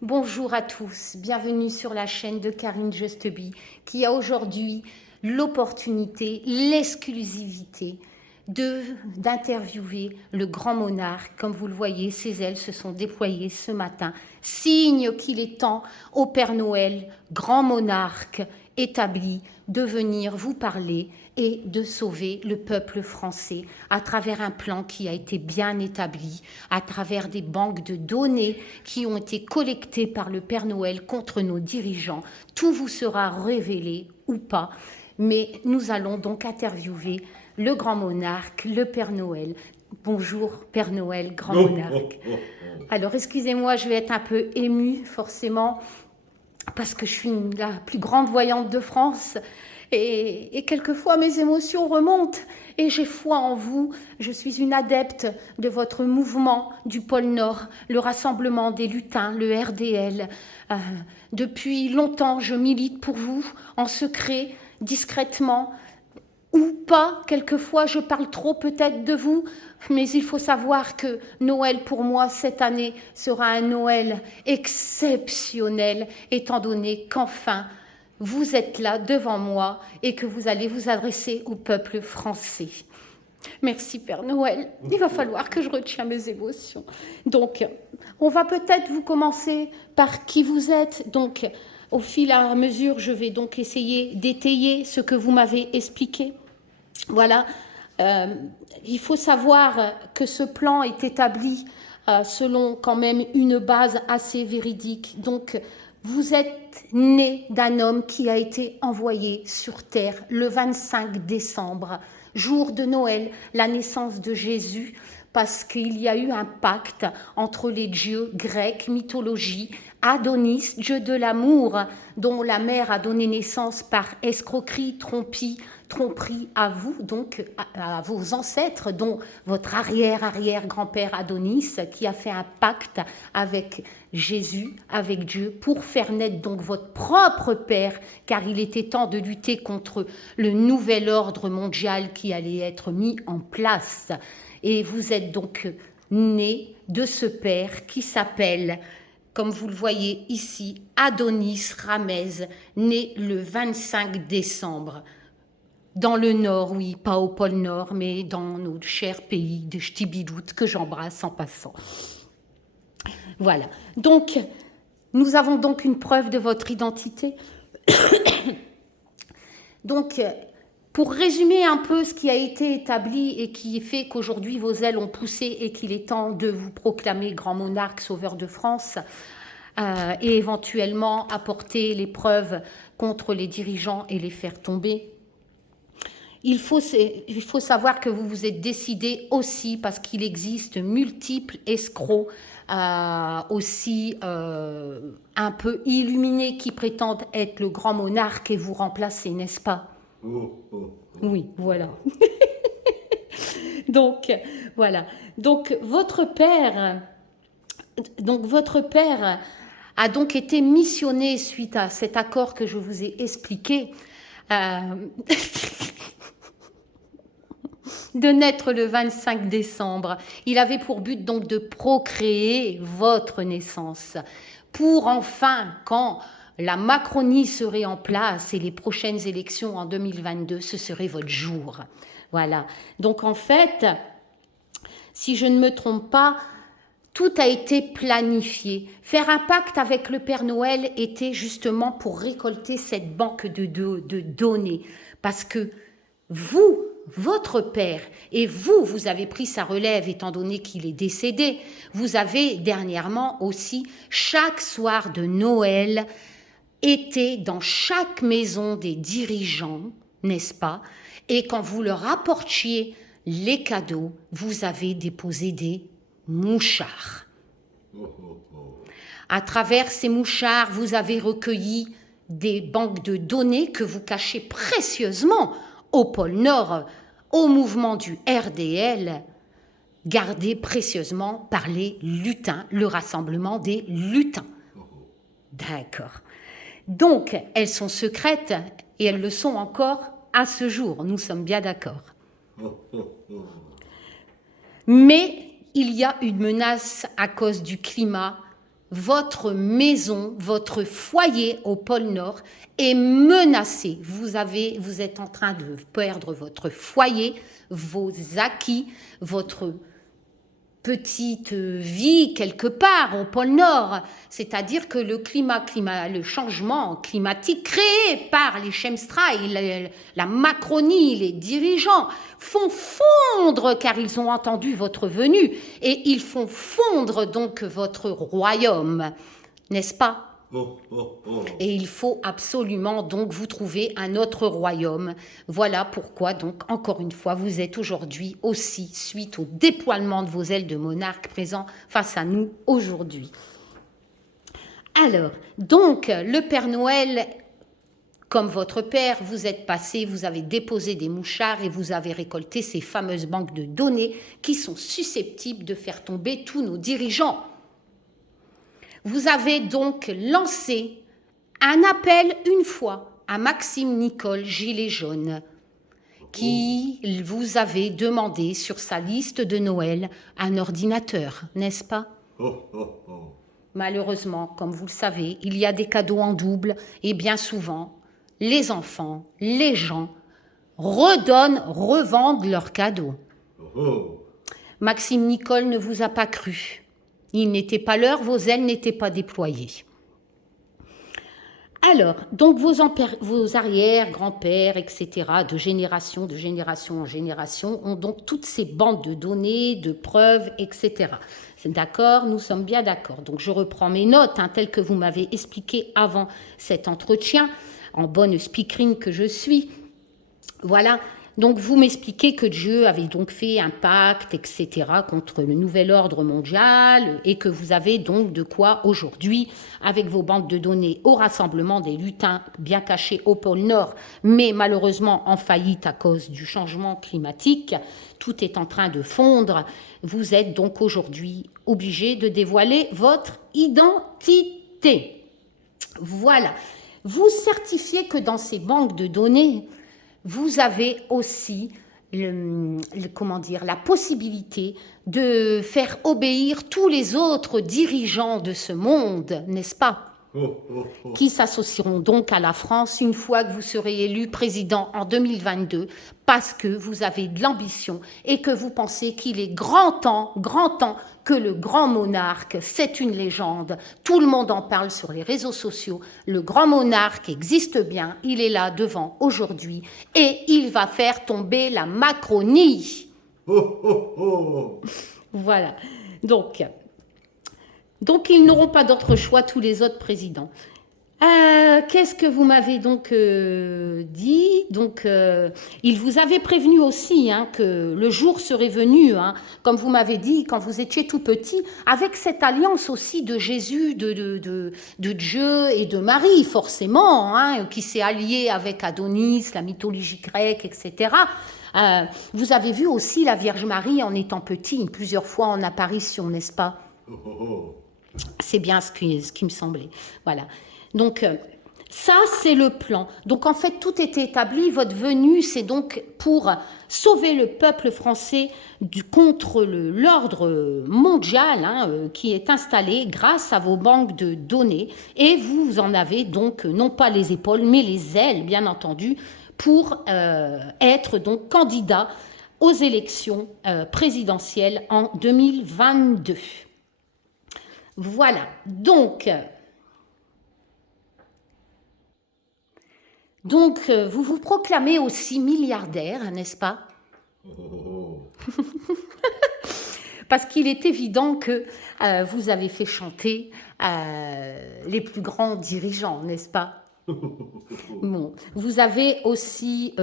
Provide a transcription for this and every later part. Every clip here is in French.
Bonjour à tous, bienvenue sur la chaîne de Karine Justeby qui a aujourd'hui l'opportunité, l'exclusivité d'interviewer le grand monarque. Comme vous le voyez, ses ailes se sont déployées ce matin, signe qu'il est temps au Père Noël, grand monarque établi, de venir vous parler et de sauver le peuple français à travers un plan qui a été bien établi, à travers des banques de données qui ont été collectées par le Père Noël contre nos dirigeants. Tout vous sera révélé ou pas, mais nous allons donc interviewer le grand monarque, le Père Noël. Bonjour Père Noël, grand monarque. Alors excusez-moi, je vais être un peu émue forcément, parce que je suis la plus grande voyante de France et quelquefois mes émotions remontent et j'ai foi en vous. Je suis une adepte de votre mouvement du pôle Nord, le Rassemblement des Lutins, le RDL. Depuis longtemps, je milite pour vous en secret, discrètement, ou pas, quelquefois je parle trop peut-être de vous, mais il faut savoir que Noël pour moi cette année sera un Noël exceptionnel, étant donné qu'enfin vous êtes là devant moi et que vous allez vous adresser au peuple français. Merci Père Noël, il va falloir que je retienne mes émotions. Donc, on va peut-être vous commencer par qui vous êtes. Donc, au fil et à mesure, je vais donc essayer d'étayer ce que vous m'avez expliqué. Voilà, il faut savoir que ce plan est établi selon quand même une base assez véridique. Donc, vous êtes né d'un homme qui a été envoyé sur terre le 25 décembre, jour de Noël, la naissance de Jésus, parce qu'il y a eu un pacte entre les dieux grecs, mythologie, Adonis, dieu de l'amour, dont la mère a donné naissance par escroquerie, tromperie à vous, donc à vos ancêtres, dont votre arrière-arrière-grand-père Adonis, qui a fait un pacte avec Jésus, avec Dieu, pour faire naître donc votre propre père, car il était temps de lutter contre le nouvel ordre mondial qui allait être mis en place. Et vous êtes donc né de ce père qui s'appelle, comme vous le voyez ici, Adonis Ramez, né le 25 décembre. Dans le Nord, oui, pas au pôle Nord, mais dans notre cher pays de Ch'tibilout, que j'embrasse en passant. Voilà. Donc, nous avons donc une preuve de votre identité. Donc, pour résumer un peu ce qui a été établi et qui fait qu'aujourd'hui vos ailes ont poussé et qu'il est temps de vous proclamer grand monarque sauveur de France et éventuellement apporter les preuves contre les dirigeants et les faire tomber. Il faut savoir que vous vous êtes décidé aussi, parce qu'il existe multiples escrocs aussi un peu illuminés qui prétendent être le grand monarque et vous remplacer, n'est-ce pas? Oui, voilà. Donc, voilà. Donc, votre père a donc été missionné suite à cet accord que je vous ai expliqué. De naître le 25 décembre. Il avait pour but donc de procréer votre naissance pour enfin, quand la Macronie serait en place et les prochaines élections en 2022, ce serait votre jour. Voilà. Donc en fait, si je ne me trompe pas, tout a été planifié. Faire un pacte avec le Père Noël était justement pour récolter cette banque de données. Parce que vous, votre père, et vous avez pris sa relève étant donné qu'il est décédé. Vous avez dernièrement aussi, chaque soir de Noël, été dans chaque maison des dirigeants, n'est-ce pas? Et quand vous leur apportiez les cadeaux, vous avez déposé des mouchards. À travers ces mouchards, vous avez recueilli des banques de données que vous cachez précieusement au pôle Nord, au mouvement du RDL, gardé précieusement par les lutins, le rassemblement des lutins. D'accord. Donc, elles sont secrètes et elles le sont encore à ce jour, nous sommes bien d'accord. Mais il y a une menace à cause du climat votre maison, votre foyer au pôle Nord est menacé. Vous êtes en train de perdre votre foyer, vos acquis, votre petite vie quelque part au pôle Nord. C'est-à-dire que le changement climatique créé par les chemtrails, la Macronie, les dirigeants, font fondre, car ils ont entendu votre venue, et ils font fondre donc votre royaume, n'est-ce pas ? Et il faut absolument donc vous trouver un autre royaume. Voilà pourquoi donc encore une fois vous êtes aujourd'hui aussi suite au déploiement de vos ailes de monarque présents face à nous aujourd'hui. Alors donc le Père Noël, comme votre père, vous êtes passé, vous avez déposé des mouchards et vous avez récolté ces fameuses banques de données qui sont susceptibles de faire tomber tous nos dirigeants. Vous avez donc lancé un appel une fois à Maxime Nicole, gilet jaune, qui vous avait demandé sur sa liste de Noël un ordinateur, n'est-ce pas ? Malheureusement, comme vous le savez, il y a des cadeaux en double et bien souvent, les enfants, les gens revendent leurs cadeaux. Maxime Nicole ne vous a pas cru. Il n'était pas l'heure, vos ailes n'étaient pas déployées. Alors, donc vos arrière-grands-pères, etc., de génération en génération, ont donc toutes ces bandes de données, de preuves, etc. C'est d'accord, nous sommes bien d'accord. Donc je reprends mes notes, telles que vous m'avez expliqué avant cet entretien, en bonne speakerine que je suis. Voilà. Donc, vous m'expliquez que Dieu avait donc fait un pacte, etc., contre le nouvel ordre mondial et que vous avez donc de quoi aujourd'hui, avec vos banques de données, au rassemblement des lutins bien cachés au pôle Nord, mais malheureusement en faillite à cause du changement climatique, tout est en train de fondre. Vous êtes donc aujourd'hui obligé de dévoiler votre identité. Voilà. Vous certifiez que dans ces banques de données, vous avez aussi la possibilité de faire obéir tous les autres dirigeants de ce monde, n'est-ce pas ? Qui s'associeront donc à la France une fois que vous serez élu président en 2022, parce que vous avez de l'ambition et que vous pensez qu'il est grand temps que le grand monarque, c'est une légende, tout le monde en parle sur les réseaux sociaux, le grand monarque existe bien, il est là devant aujourd'hui et il va faire tomber la Macronie. Voilà, donc ils n'auront pas d'autre choix, tous les autres présidents. Qu'est-ce que vous m'avez donc dit ? Donc, il vous avait prévenu aussi que le jour serait venu, comme vous m'avez dit, quand vous étiez tout petit, avec cette alliance aussi de Jésus, de Dieu et de Marie, forcément, qui s'est allié avec Adonis, la mythologie grecque, etc. Vous avez vu aussi la Vierge Marie en étant petit, plusieurs fois en apparition, n'est-ce pas ? C'est bien ce qui me semblait. Voilà. Donc, ça, c'est le plan. Donc, en fait, tout est établi. Votre venue, c'est donc pour sauver le peuple français contre l'ordre mondial qui est installé grâce à vos banques de données. Et vous en avez donc, non pas les épaules, mais les ailes, bien entendu, pour être donc candidat aux élections présidentielles en 2022. Voilà. Donc, vous vous proclamez aussi milliardaire, n'est-ce pas ? Parce qu'il est évident que vous avez fait chanter les plus grands dirigeants, n'est-ce pas ? Bon. Vous avez aussi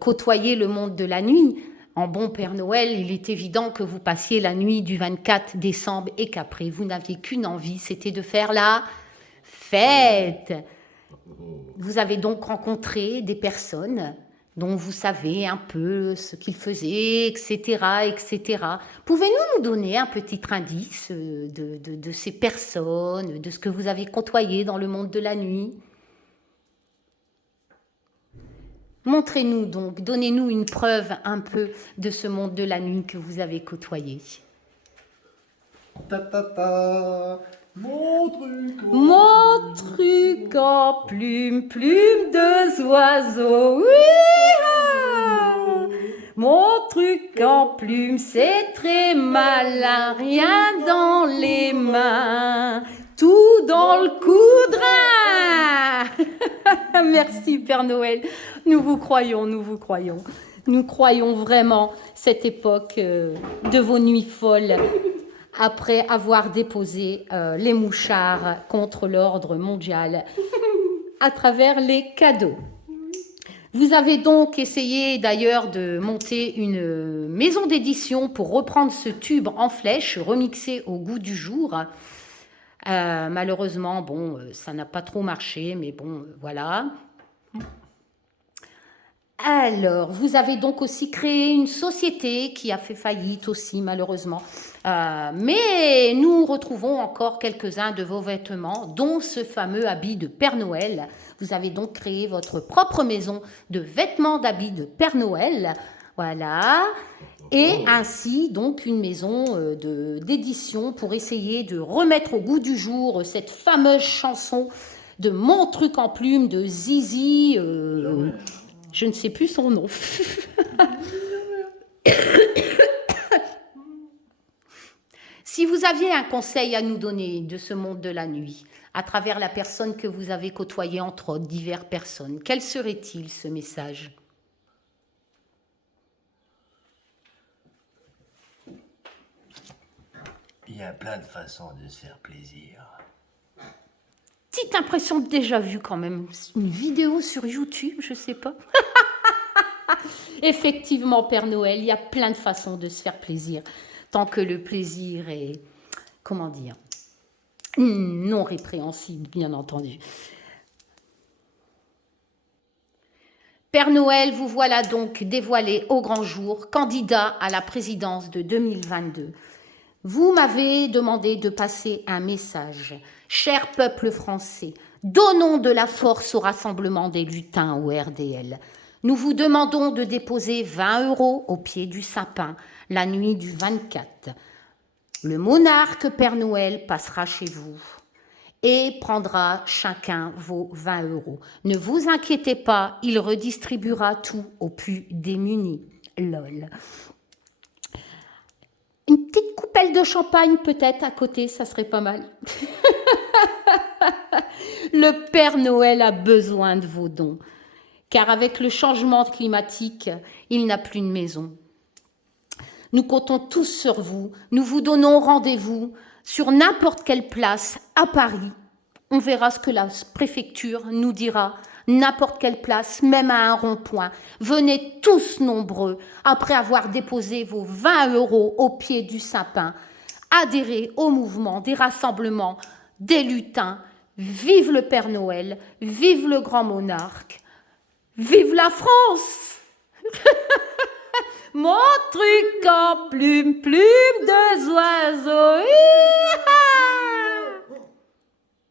côtoyé le monde de la nuit. En bon Père Noël, il est évident que vous passiez la nuit du 24 décembre et qu'après, vous n'aviez qu'une envie, c'était de faire la fête. Vous avez donc rencontré des personnes dont vous savez un peu ce qu'ils faisaient, etc., etc. Pouvez-vous nous donner un petit indice de ces personnes, de ce que vous avez côtoyé dans le monde de la nuit ? Montrez-nous donc, donnez-nous une preuve un peu de ce monde de la nuit que vous avez côtoyé. Mon truc en plume, plume de oiseaux. Oui, mon truc en plume, c'est très malin, rien dans les mains, tout dans le coudrin. Merci Père Noël, nous vous croyons, nous vous croyons. Nous croyons vraiment cette époque de vos nuits folles après avoir déposé les mouchards contre l'ordre mondial à travers les cadeaux. Vous avez donc essayé d'ailleurs de monter une maison d'édition pour reprendre ce tube en flèche remixé au goût du jour. Malheureusement, bon, ça n'a pas trop marché, mais bon, voilà. Alors, vous avez donc aussi créé une société qui a fait faillite aussi, malheureusement. Mais nous retrouvons encore quelques-uns de vos vêtements, dont ce fameux habit de Père Noël. Vous avez donc créé votre propre maison de vêtements d'habits de Père Noël. Voilà. Et ainsi, donc, une maison d'édition pour essayer de remettre au goût du jour cette fameuse chanson de Mon truc en plume de Zizi. Je ne sais plus son nom. Si vous aviez un conseil à nous donner de ce monde de la nuit, à travers la personne que vous avez côtoyée entre diverses personnes, quel serait-il ce message ? Il y a plein de façons de se faire plaisir. Petite impression de déjà vu quand même. Une vidéo sur YouTube, je sais pas. Effectivement, Père Noël, il y a plein de façons de se faire plaisir. Tant que le plaisir est, comment dire, non répréhensible, bien entendu. Père Noël, vous voilà donc dévoilé au grand jour, candidat à la présidence de 2022. Vous m'avez demandé de passer un message. Cher peuple français, donnons de la force au rassemblement des lutins au RDL. Nous vous demandons de déposer 20 € au pied du sapin la nuit du 24. Le monarque Père Noël passera chez vous et prendra chacun vos 20 €. Ne vous inquiétez pas, il redistribuera tout aux plus démunis. Lol. Une petite coupelle de champagne peut-être à côté, ça serait pas mal. Le Père Noël a besoin de vos dons, car avec le changement climatique, il n'a plus de maison. Nous comptons tous sur vous, nous vous donnons rendez-vous sur n'importe quelle place à Paris. On verra ce que la préfecture nous dira. N'importe quelle place, même à un rond-point. Venez tous nombreux, après avoir déposé vos 20 € au pied du sapin. Adhérez au mouvement des rassemblements des lutins. Vive le Père Noël, vive le grand monarque, vive la France. Mon truc en plume, plume de oiseaux.